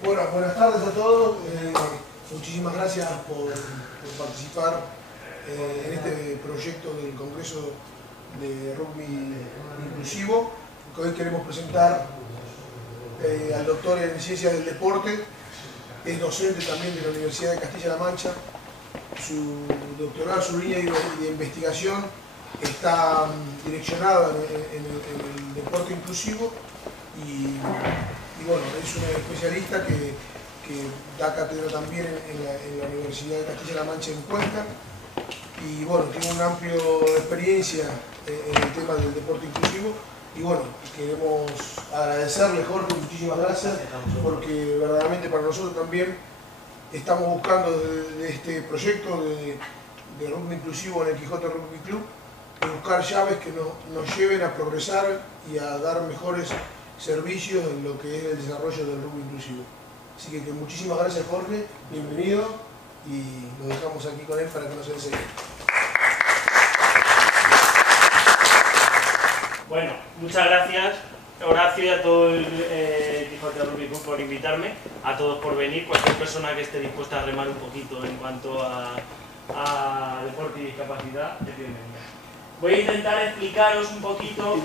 Bueno, buenas tardes a todos. Muchísimas gracias por participar en este proyecto del Congreso de Rugby Inclusivo. Hoy queremos presentar al doctor en Ciencias del Deporte, es docente también de la Universidad de Castilla-La Mancha. Su doctorado, su línea de investigación está direccionada en el deporte inclusivo y bueno, es un especialista que da cátedra también en la Universidad de Castilla-La Mancha en Cuenca y bueno, tiene una amplia experiencia en el tema del deporte inclusivo y bueno, queremos agradecerle, Jorge, muchísimas gracias, porque verdaderamente para nosotros también estamos buscando de este proyecto de rugby inclusivo en el Quijote Rugby Club, buscar llaves que nos lleven a progresar y a dar mejores servicios en lo que es el desarrollo del rugby inclusivo. Así que muchísimas gracias, Jorge, bienvenido y lo dejamos aquí con él para que nos enseñe. Bueno, muchas gracias, Horacio, y a todo el Quijote Rugby Club por invitarme, a todos por venir, cualquier persona que esté dispuesta a remar un poquito en cuanto a deporte y discapacidad es bienvenida. Voy a intentar explicaros un poquito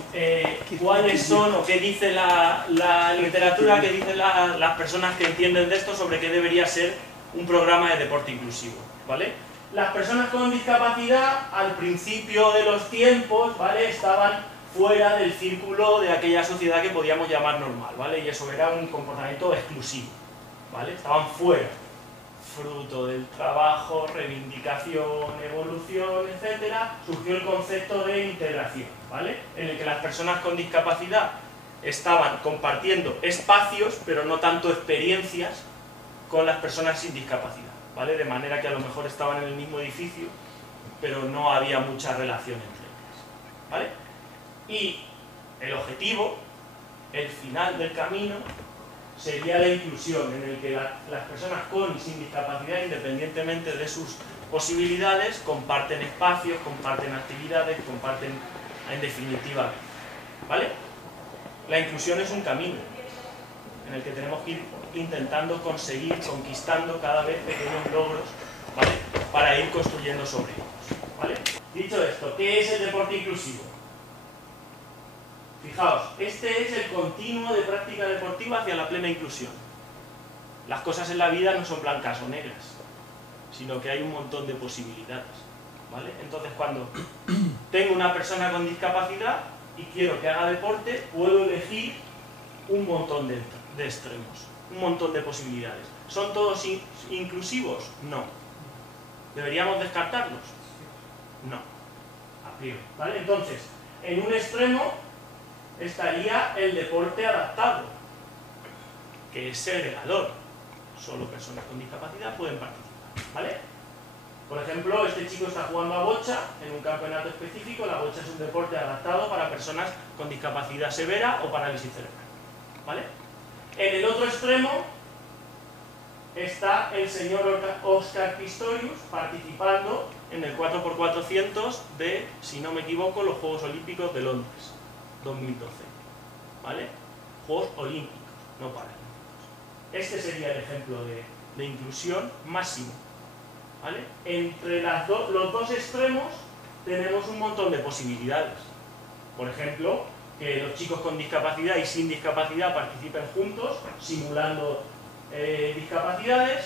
cuáles son o qué dice la literatura, qué dicen las personas que entienden de esto sobre qué debería ser un programa de deporte inclusivo, ¿vale? Las personas con discapacidad al principio de los tiempos, ¿vale?, estaban fuera del círculo de aquella sociedad que podíamos llamar normal, ¿vale? Y eso era un comportamiento exclusivo, ¿vale? Estaban fuera, fruto del trabajo, reivindicación, evolución, etcétera, surgió el concepto de integración, ¿vale? En el que las personas con discapacidad estaban compartiendo espacios, pero no tanto experiencias, con las personas sin discapacidad, ¿vale? De manera que a lo mejor estaban en el mismo edificio, pero no había mucha relación entre ellas, ¿vale? Y el objetivo, el final del camino, sería la inclusión, en el que las personas con y sin discapacidad, independientemente de sus posibilidades, comparten espacios, comparten actividades, comparten, en definitiva, ¿vale? La inclusión es un camino en el que tenemos que ir intentando conseguir, conquistando cada vez pequeños logros, ¿vale?, para ir construyendo sobre ellos, ¿vale? Dicho esto, ¿qué es el deporte inclusivo? Fijaos, este es el continuo de práctica deportiva hacia la plena inclusión. Las cosas en la vida no son blancas o negras, sino que hay un montón de posibilidades, ¿vale? Entonces, cuando tengo una persona con discapacidad y quiero que haga deporte, puedo elegir un montón de extremos, un montón de posibilidades. ¿Son todos inclusivos? No. ¿Deberíamos descartarlos? No. A priori, ¿vale? Entonces, en un extremo estaría el deporte adaptado, que es segregador. Solo personas con discapacidad pueden participar, ¿vale? Por ejemplo, este chico está jugando a bocha en un campeonato específico. La bocha es un deporte adaptado para personas con discapacidad severa o parálisis cerebral, ¿vale? En el otro extremo está el señor Oscar Pistorius participando en el 4x400 de, si no me equivoco, los Juegos Olímpicos de Londres 2012, ¿vale? Juegos Olímpicos, no Paralímpicos. Este sería el ejemplo de inclusión máximo, ¿vale? Entre los dos extremos tenemos un montón de posibilidades. Por ejemplo, que los chicos con discapacidad y sin discapacidad participen juntos, simulando discapacidades,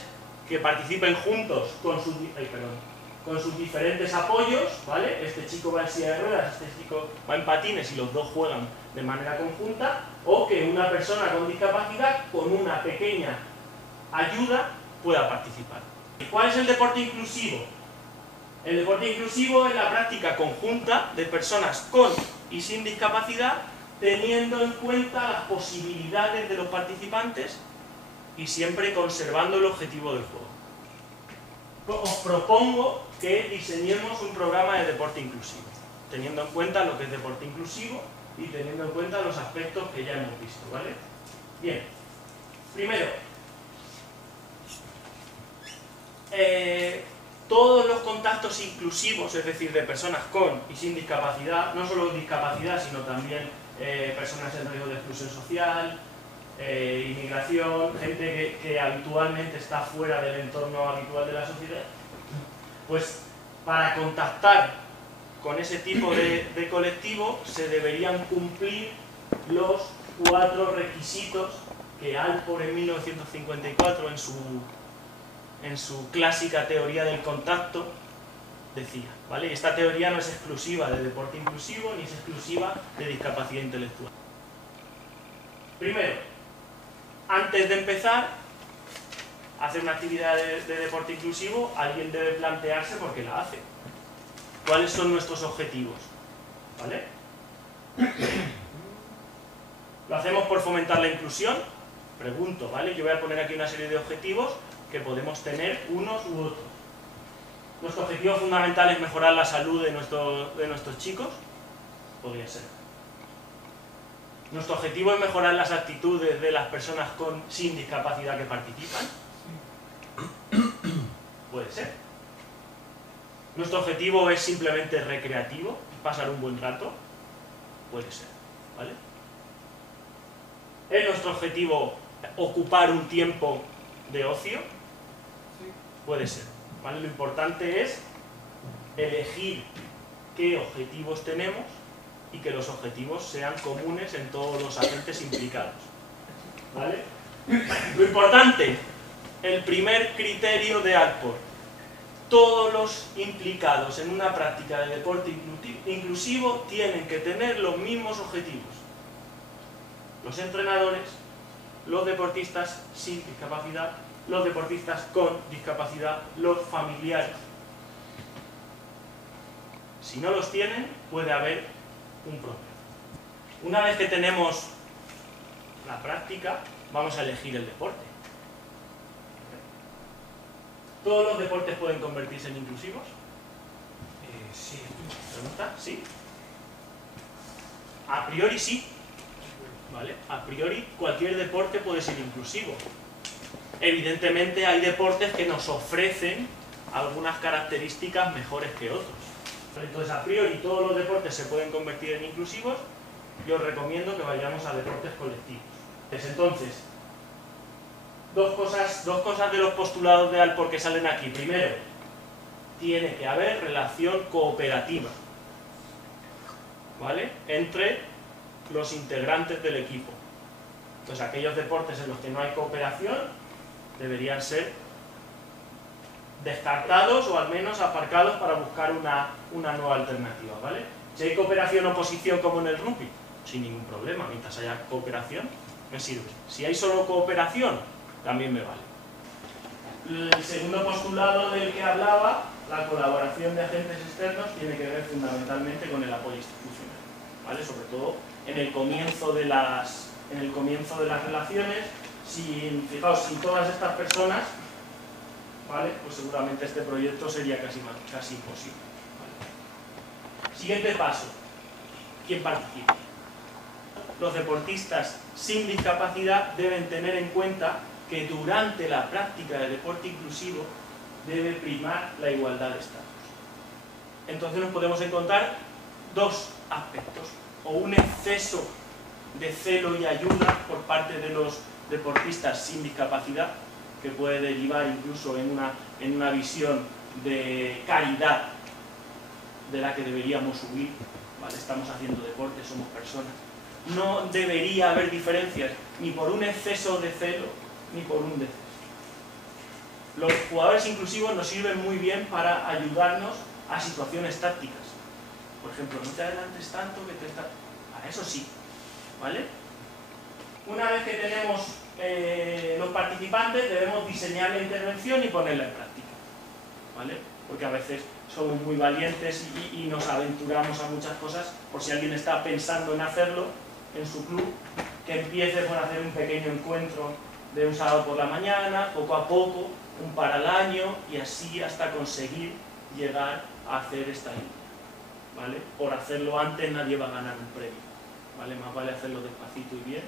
que participen juntos con sus diferentes apoyos, ¿vale? Este chico va en silla de ruedas, este chico va en patines y los dos juegan de manera conjunta, o que una persona con discapacidad, con una pequeña ayuda, pueda participar. ¿Cuál es el deporte inclusivo? El deporte inclusivo es la práctica conjunta de personas con y sin discapacidad, teniendo en cuenta las posibilidades de los participantes y siempre conservando el objetivo del juego. Os propongo que diseñemos un programa de deporte inclusivo, teniendo en cuenta lo que es deporte inclusivo y teniendo en cuenta los aspectos que ya hemos visto, ¿vale? Bien, primero, todos los contactos inclusivos, es decir, de personas con y sin discapacidad, no solo discapacidad, sino también personas en riesgo de exclusión social, inmigración, gente que habitualmente está fuera del entorno habitual de la sociedad, pues para contactar con ese tipo de colectivo se deberían cumplir los 4 requisitos que Alport en 1954 en su clásica teoría del contacto decía, ¿vale? Y esta teoría no es exclusiva de deporte inclusivo ni es exclusiva de discapacidad intelectual. Primero, antes de empezar a hacer una actividad de deporte inclusivo, alguien debe plantearse por qué la hace. ¿Cuáles son nuestros objetivos? ¿Vale? ¿Lo hacemos por fomentar la inclusión? Pregunto, ¿vale? Yo voy a poner aquí una serie de objetivos que podemos tener unos u otros. ¿Nuestro objetivo fundamental es mejorar la salud de nuestros chicos? Podría ser. ¿Nuestro objetivo es mejorar las actitudes de las personas sin discapacidad que participan? Puede ser. ¿Nuestro objetivo es simplemente recreativo? ¿Pasar un buen rato? Puede ser. ¿Vale? ¿Es nuestro objetivo ocupar un tiempo de ocio? Puede ser. ¿Vale? Lo importante es elegir qué objetivos tenemos y que los objetivos sean comunes en todos los agentes implicados. ¿Vale? Lo importante, el primer criterio de Alport: todos los implicados en una práctica de deporte inclusivo tienen que tener los mismos objetivos. Los entrenadores, los deportistas sin discapacidad, los deportistas con discapacidad, los familiares. Si no los tienen, puede haber un problema. Una vez que tenemos la práctica, vamos a elegir el deporte. ¿Todos los deportes pueden convertirse en inclusivos? Sí. ¿Pregunta? ¿Sí? A priori sí. ¿Vale? A priori cualquier deporte puede ser inclusivo. Evidentemente hay deportes que nos ofrecen algunas características mejores que otros. Entonces, a priori todos los deportes se pueden convertir en inclusivos. Yo os recomiendo que vayamos a deportes colectivos. Entonces, dos cosas de los postulados de Alport que salen aquí. Primero, tiene que haber relación cooperativa, ¿vale?, entre los integrantes del equipo. Entonces, aquellos deportes en los que no hay cooperación deberían ser descartados o al menos aparcados para buscar una nueva alternativa, ¿vale? Si hay cooperación o oposición como en el rugby, sin ningún problema, mientras haya cooperación, me sirve. Si hay solo cooperación, también me vale. El segundo postulado del que hablaba, la colaboración de agentes externos, tiene que ver fundamentalmente con el apoyo institucional, ¿vale? Sobre todo en el comienzo de las relaciones. Fijaos, sin todas estas personas, ¿vale?, pues seguramente este proyecto sería casi imposible, ¿vale? Siguiente paso: ¿quién participa? Los deportistas sin discapacidad deben tener en cuenta que durante la práctica de deporte inclusivo debe primar la igualdad de estatus. Entonces nos podemos encontrar dos aspectos: o un exceso de celo y ayuda por parte de los deportistas sin discapacidad, que puede derivar incluso en una visión de caridad de la que deberíamos huir, ¿vale? Estamos haciendo deporte, somos personas. No debería haber diferencias ni por un exceso de celo ni por un deceso. Los jugadores inclusivos nos sirven muy bien para ayudarnos a situaciones tácticas. Por ejemplo, no te adelantes tanto que te está... Para eso sí, ¿vale? Una vez que tenemos los participantes, debemos diseñar la intervención y ponerla en práctica, ¿vale? Porque a veces somos muy valientes y nos aventuramos a muchas cosas. Por si alguien está pensando en hacerlo en su club, que empiece por hacer un pequeño encuentro de un sábado por la mañana, poco a poco, un par al año, y así hasta conseguir llegar a hacer esta línea, ¿vale? Por hacerlo antes nadie va a ganar un premio, ¿vale? Más vale hacerlo despacito y bien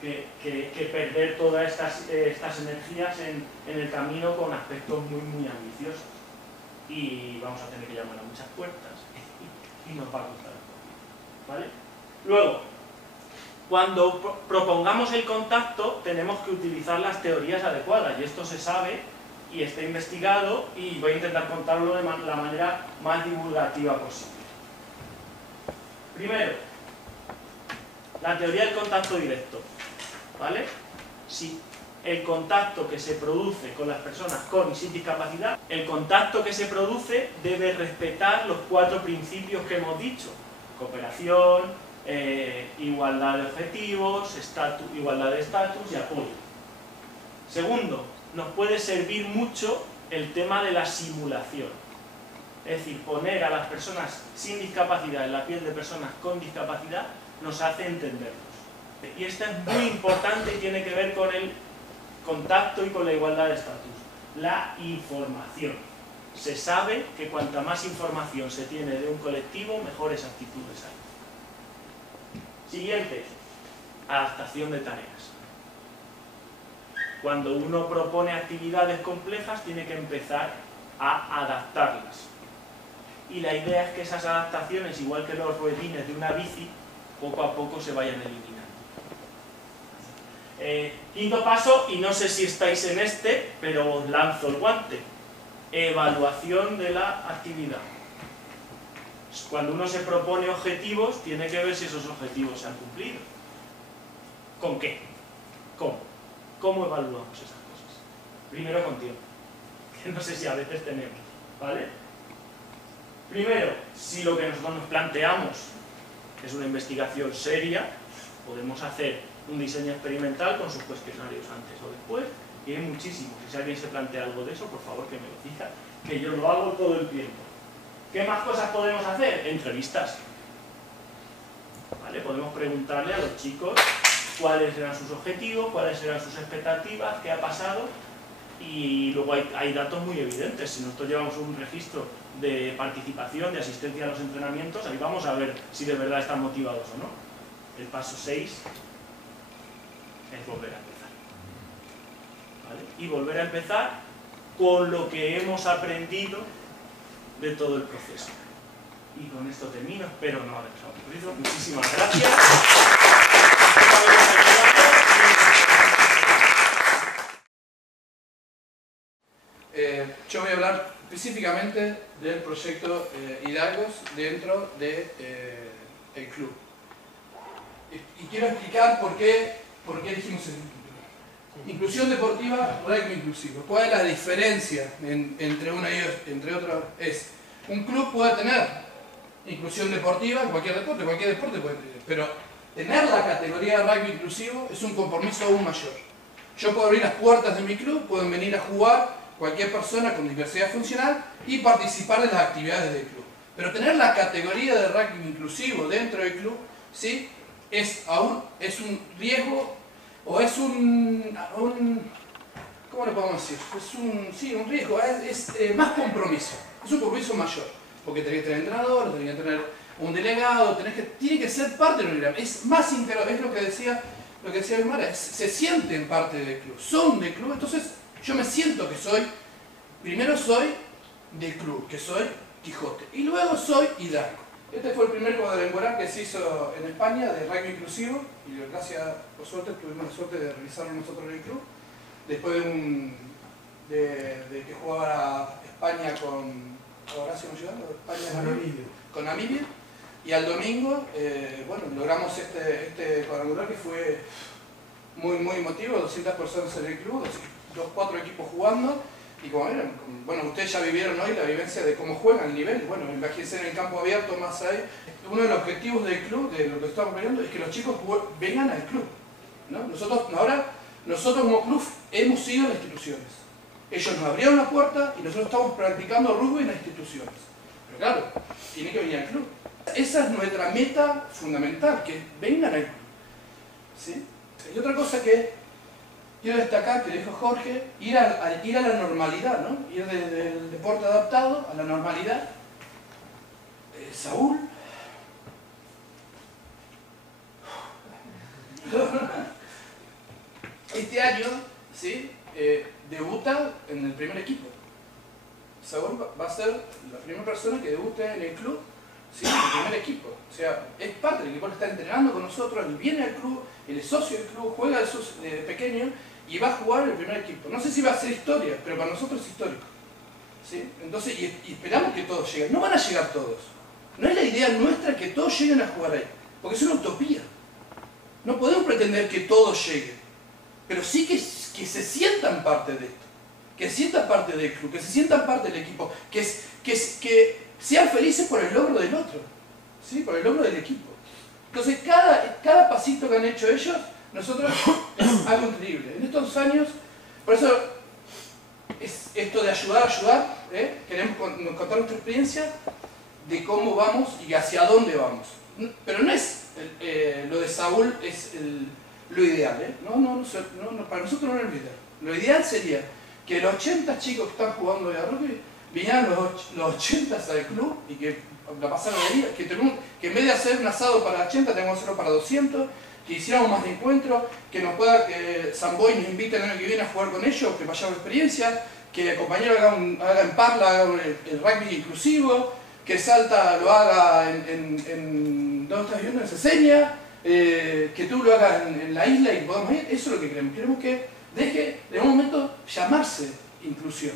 que perder todas estas energías en el camino con aspectos muy ambiciosos, y vamos a tener que llamar a muchas puertas y nos va a costar, ¿vale? Luego, Cuando propongamos el contacto tenemos que utilizar las teorías adecuadas y esto se sabe y está investigado y voy a intentar contarlo de la manera más divulgativa posible. Primero, la teoría del contacto directo, ¿vale? Si el contacto que se produce con las personas con y sin discapacidad, el contacto que se produce debe respetar los 4 principios que hemos dicho: cooperación, igualdad de objetivos, igualdad de estatus y apoyo. Segundo, nos puede servir mucho el tema de la simulación, es decir, poner a las personas sin discapacidad en la piel de personas con discapacidad nos hace entenderlos. Y esto es muy importante y tiene que ver con el contacto y con la igualdad de estatus. La información. Se sabe que cuanta más información se tiene de un colectivo, mejores actitudes hay. Siguiente, adaptación de tareas. Cuando uno propone actividades complejas, tiene que empezar a adaptarlas. Y la idea es que esas adaptaciones, igual que los ruedines de una bici, poco a poco se vayan eliminando. Quinto paso, y no sé si estáis en este, pero os lanzo el guante: evaluación de la actividad. Cuando uno se propone objetivos, tiene que ver si esos objetivos se han cumplido. ¿Con qué? ¿Cómo? ¿Cómo evaluamos esas cosas? Primero con tiempo, que no sé si a veces tenemos, ¿vale? Primero, si lo que nosotros nos planteamos es una investigación seria, podemos hacer un diseño experimental con sus cuestionarios antes o después, y hay muchísimos. Si alguien se plantea algo de eso, por favor que me lo diga, que yo lo hago todo el tiempo. ¿Qué más cosas podemos hacer? Entrevistas. ¿Vale? Podemos preguntarle a los chicos cuáles eran sus objetivos, cuáles eran sus expectativas, qué ha pasado, y luego hay datos muy evidentes. Si nosotros llevamos un registro de participación, de asistencia a los entrenamientos, ahí vamos a ver si de verdad están motivados o no. El paso 6 es volver a empezar, ¿vale? Y volver a empezar con lo que hemos aprendido de todo el proceso. Y con esto termino, espero no haberos aburrido. Muchísimas gracias. Yo voy a hablar específicamente del proyecto Hidalgos dentro del club. Y quiero explicar por qué elegimos el club. Inclusión deportiva, rugby inclusivo. ¿Cuál es la diferencia entre una y otra? Es, un club puede tener inclusión deportiva en cualquier deporte puede tener, pero tener la categoría de rugby inclusivo es un compromiso aún mayor. Yo puedo abrir las puertas de mi club, pueden venir a jugar cualquier persona con diversidad funcional y participar de las actividades del club. Pero tener la categoría de rugby inclusivo dentro del club, ¿sí?, es un riesgo, o es ¿cómo lo podemos decir? Es un riesgo, es más compromiso, es un compromiso mayor, porque tenés que tener entrenador, tenés que tener un delegado, tiene que ser parte del programa, es más integral, es lo que decía Mara, se sienten parte del club, son del club. Entonces yo me siento que primero soy del club, que soy Quijote, y luego soy Hidalgo. Este fue el primer cuadrangular que se hizo en España de rugby inclusivo, y gracias, por suerte, tuvimos la suerte de realizarlo nosotros en el club, después de que jugaba España con Horacio con Namibia, y al domingo, bueno, logramos este cuadrangular que fue muy emotivo, 200 personas en el club, 4 equipos jugando. Y como vieron, bueno, ustedes ya vivieron hoy la vivencia de cómo juegan el nivel, bueno, imagínense en el campo abierto más ahí. Uno de los objetivos del club, de lo que estamos peleando, es que los chicos vengan al club, ¿no? Nosotros como club hemos sido las instituciones. Ellos nos abrieron la puerta y nosotros estamos practicando rugby en las instituciones. Pero claro, tienen que venir al club. Esa es nuestra meta fundamental, que vengan al club, ¿sí? Y otra cosa que quiero destacar, que dijo Jorge, ir a la normalidad, ¿no? Ir del deporte adaptado a la normalidad. Saúl. Este año, ¿sí?, debuta en el primer equipo. Saúl va a ser la primera persona que debute en el club ¿sí? El primer equipo. O sea, es parte del equipo que está entrenando con nosotros, él viene al club, él es socio del club, juega de pequeño y va a jugar en el primer equipo. No sé si va a ser historia, pero para nosotros es histórico. ¿Sí? Entonces, y esperamos que todos lleguen. No van a llegar todos. No es la idea nuestra que todos lleguen a jugar ahí, porque es una utopía. No podemos pretender que todos lleguen, pero sí que se sientan parte de esto, que se sientan parte del club, que se sientan parte del equipo, que sean felices por el logro del otro, ¿sí? Por el logro del equipo. Entonces, cada pasito que han hecho ellos, nosotros es algo increíble. En estos años, por eso es esto de ayudar, queremos contar nuestra experiencia de cómo vamos y hacia dónde vamos. Pero no es lo de Saúl es lo ideal, ¿eh? No, para nosotros no es lo ideal. Lo ideal sería que los 80 chicos que están jugando de rugby vinieran los 80 al club y que la pasaran de día, que en vez de hacer un asado para 80 tenemos que hacerlo para 200, que hiciéramos más de encuentros, que nos pueda Samboy nos invite el año que viene a jugar con ellos, que vayamos experiencia, que el compañero haga en Parla el rugby inclusivo, que Salta lo haga ¿dónde estás viendo? En Ceseña, que tú lo hagas en la isla y podamos ir. Eso es lo que queremos. Queremos que deje de un momento llamarse inclusión,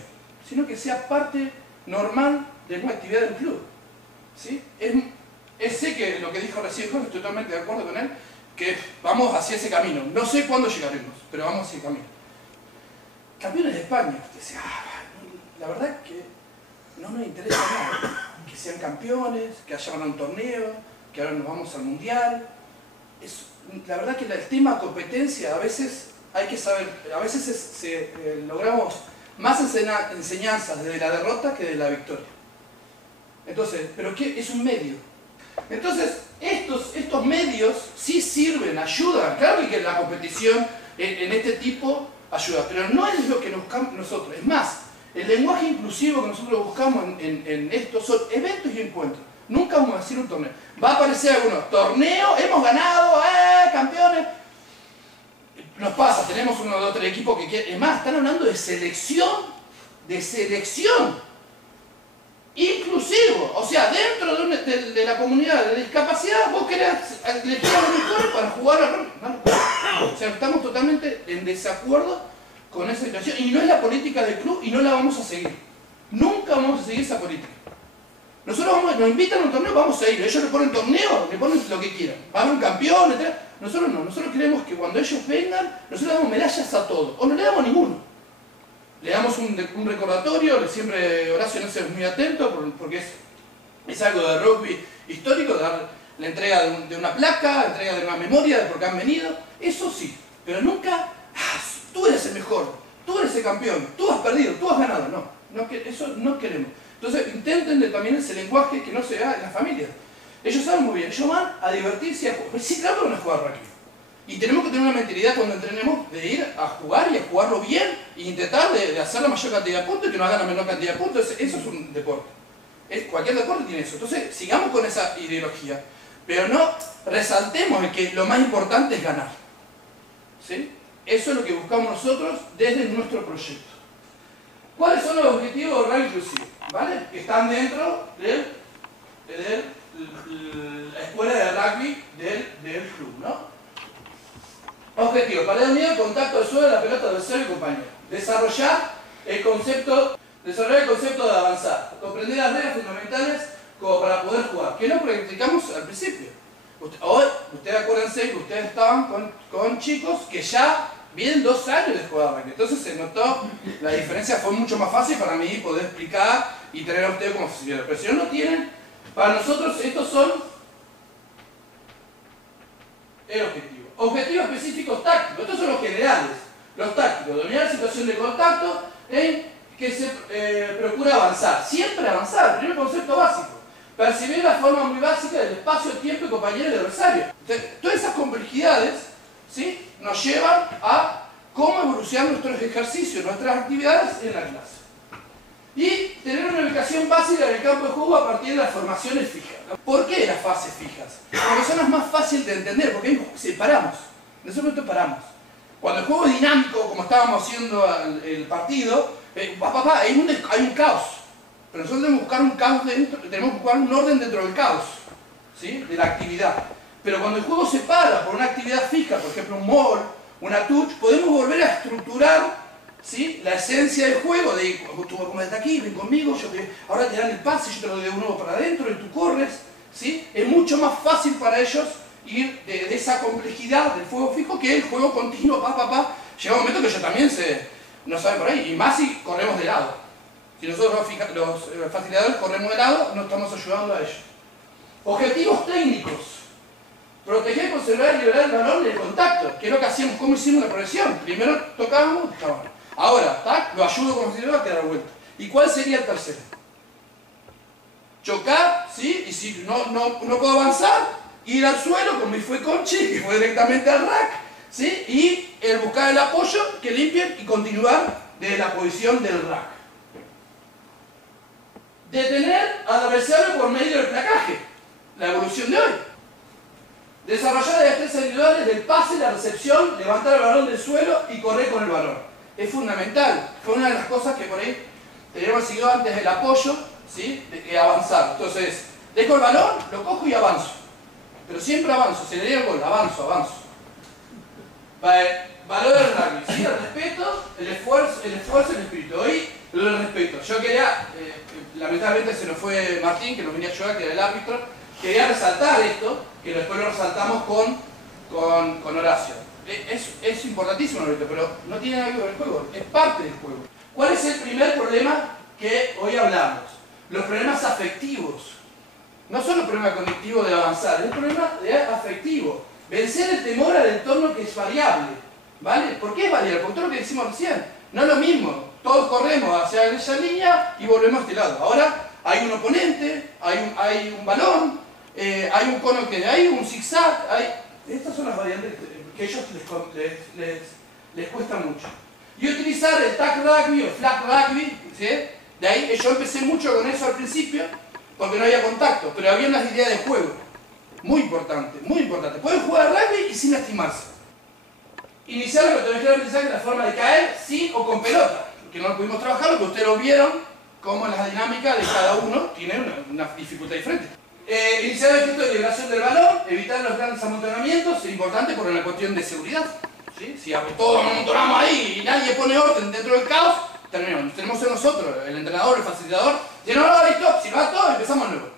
sino que sea parte normal de una actividad del club. ¿Sí? Sé que lo que dijo recién Jorge, estoy totalmente de acuerdo con él, que vamos hacia ese camino. No sé cuándo llegaremos, pero vamos hacia el camino. Campeones de España. Usted dice, la verdad que no nos interesa nada. Que sean campeones, que haya ganado un torneo, que ahora nos vamos al mundial. La verdad que el tema competencia a veces hay que saber, a veces logramos más enseñanzas de la derrota que de la victoria. Entonces, ¿pero qué? Es un medio. Entonces, estos medios sí sirven, ayudan. Claro que la competición en este tipo ayuda, pero no es lo que nos buscamos nosotros. Es más, el lenguaje inclusivo que nosotros buscamos en esto son eventos y encuentros. Nunca vamos a decir un torneo. Va a aparecer algunos torneos, hemos ganado, campeones. Nos pasa, tenemos uno de otro equipo que quiere. Es más, están hablando de selección inclusivo. O sea, dentro de la comunidad de discapacidad, vos querés elegir a los mejores para jugar a rugby. O sea, estamos totalmente en desacuerdo con esa situación. Y no es la política del club y no la vamos a seguir. Nunca vamos a seguir esa política. Nosotros nos invitan a un torneo, vamos a ir. Ellos le ponen torneo, le ponen lo que quieran. Va a haber un campeón, etc. Nosotros no. Nosotros queremos que cuando ellos vengan, nosotros le damos medallas a todos. O no le damos ninguno. Le damos un recordatorio, siempre Horacio no es muy atento, porque es algo de rugby histórico, dar la entrega de una placa, la entrega de una memoria de por qué han venido. Eso sí, pero nunca, tú eres el mejor, tú eres el campeón, tú has perdido, tú has ganado. No, eso no queremos. Entonces intenten también ese lenguaje que no se da en las familias. Ellos saben muy bien, ellos van a divertirse, a jugar. Sí, claro que van a jugar rugby. Y tenemos que tener una mentalidad cuando entrenemos de ir a jugar y a jugarlo bien e intentar de hacer la mayor cantidad de puntos y que nos hagan la menor cantidad de puntos. Eso es un deporte. Cualquier deporte tiene eso. Entonces sigamos con esa ideología. Pero no resaltemos que lo más importante es ganar. ¿Sí? Eso es lo que buscamos nosotros desde nuestro proyecto. ¿Cuáles son los objetivos de rugby inclusivo? ¿Vale? Que están dentro de la escuela de rugby del club, ¿no? Objetivo, para el miedo, contacto al suelo, la pelota adversario y compañero. Desarrollar el concepto de avanzar. Comprender las reglas fundamentales como para poder jugar. Que lo practicamos al principio. Ustedes acuérdense que ustedes estaban con chicos que ya vienen 2 años de jugar rugby. Entonces se notó, la diferencia fue mucho más fácil para mí poder explicar y tener a ustedes como facilitadores. Pero si no lo tienen, para nosotros estos son el objetivo. Objetivos específicos tácticos, estos son los generales. Los tácticos, dominar la situación de contacto en que se procura avanzar. Siempre avanzar, primer concepto básico. Percibir la forma muy básica del espacio, tiempo y compañero del adversario. Entonces, todas esas complejidades, ¿sí?, nos llevan a cómo evolucionar nuestros ejercicios, nuestras actividades en la clase. Y tener una ubicación básica en el campo de juego a partir de las formaciones fijas. ¿Por qué las fases fijas? Porque son las más fáciles de entender, porque paramos. En ese momento paramos. Cuando el juego es dinámico, como estábamos haciendo el partido, hay un caos. pero nosotros tenemos que buscar un caos dentro, tenemos que buscar un orden dentro del caos, ¿sí? De la actividad. Pero cuando el juego se para por una actividad fija, por ejemplo un mall, una touch, podemos volver a estructurar, ¿sí? La esencia del juego, de tú vas a comer de aquí, ven conmigo, ahora te dan el pase, yo te lo doy de nuevo para adentro y tú corres, ¿sí? Es mucho más fácil para ellos ir de esa complejidad del juego fijo que el juego continuo, llega un momento que ellos también no saben por ahí, y más si corremos de lado. Si nosotros los facilitadores corremos de lado, no estamos ayudando a ellos. Objetivos técnicos. Proteger, conservar y liberar el balón del contacto, que es lo que hacíamos, cómo hicimos la progresión. Primero tocábamos, ahora, ¿tac? Lo ayudo como facilitador a que dar vuelta. ¿Y cuál sería el tercero? Chocar, ¿sí? Y si no puedo avanzar, ir al suelo, como fue Conchi, que fue directamente al rack, ¿sí? Y el buscar el apoyo, que limpien y continuar desde la posición del rack. Detener al adversario por medio del placaje, la evolución de hoy. Desarrollar las destrezas individuales del pase, la recepción, levantar el balón del suelo y correr con el balón. Es fundamental, fue una de las cosas que por ahí teníamos seguido antes el apoyo, ¿sí? De avanzar. Entonces, dejo el balón, lo cojo y avanzo. Pero siempre avanzo, se le dio el gol, avanzo. Valor del rugby, ¿sí? El respeto, el esfuerzo, el espíritu. Hoy lo del respeto. Yo quería, lamentablemente se nos fue Martín, que nos venía a ayudar, que era el árbitro. Quería resaltar esto, que después lo resaltamos con Horacio. Es importantísimo, pero no tiene nada que ver con el juego, es parte del juego. ¿Cuál es el primer problema que hoy hablamos? Los problemas afectivos. No son los problemas cognitivos de avanzar, es el problema afectivo. Vencer el temor al entorno que es variable. ¿Vale? ¿Por qué es variable? Porque todo lo que decimos recién. No es lo mismo. Todos corremos hacia esa línea y volvemos a este lado. Ahora hay un oponente, hay un balón, hay un cono que hay un zigzag. Estas son las variantes que a ellos les cuesta mucho. Y utilizar el tag rugby o flag rugby, ¿sí? De ahí yo empecé mucho con eso al principio, porque no había contacto, pero había unas ideas de juego. Muy importante, muy importante. Pueden jugar rugby y sin lastimarse. Iniciar la metodología de aprendizaje en la forma de caer, sin o con pelota, que no lo pudimos trabajar, lo que ustedes lo vieron, como las dinámicas de cada uno tienen una dificultad diferente. Iniciar el gesto de liberación del balón, evitar los grandes amontonamientos, es importante por una cuestión de seguridad. ¿Sí? Si todos nos amontonamos ahí y nadie pone orden dentro del caos, terminamos. Tenemos que ser nosotros, el entrenador, el facilitador. Si no, listo, si no va todo, empezamos nuevo.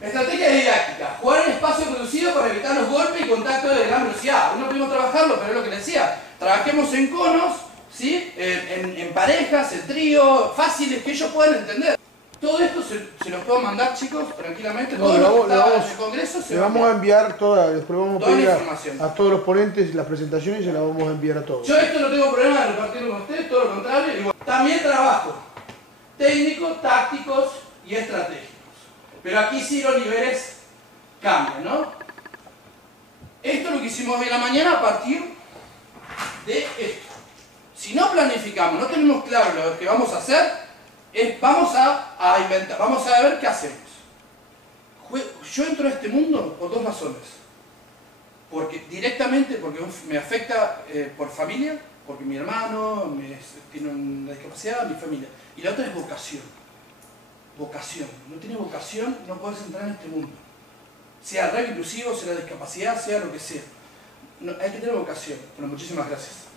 Estrategia didáctica. Jugar en espacio reducido para evitar los golpes y contactos de gran velocidad. No pudimos trabajarlo, pero es lo que les decía. Trabajemos en conos, ¿sí? En parejas, en tríos, fáciles, que ellos puedan entender. Todo esto se los puedo mandar, chicos, tranquilamente. Todo lo que está en el congreso se le vamos a enviar después vamos a pedir a todos los ponentes las presentaciones y se las vamos a enviar a todos. Yo esto no tengo problema de repartirlo con ustedes, todo lo contrario. Igual. También trabajo técnicos, tácticos y estratégicos. Pero aquí sí los niveles cambian, ¿no? Esto es lo que hicimos hoy en la mañana a partir de esto. Si no planificamos, no tenemos claro lo que vamos a hacer, vamos a inventar, vamos a ver qué hacemos. Yo entro a este mundo por dos razones. Directamente porque me afecta por familia, porque mi hermano tiene una discapacidad, mi familia. Y la otra es vocación. Vocación. No tienes vocación, no puedes entrar en este mundo. Sea rugby inclusivo, sea la discapacidad, sea lo que sea. No, hay que tener vocación. Bueno, muchísimas gracias.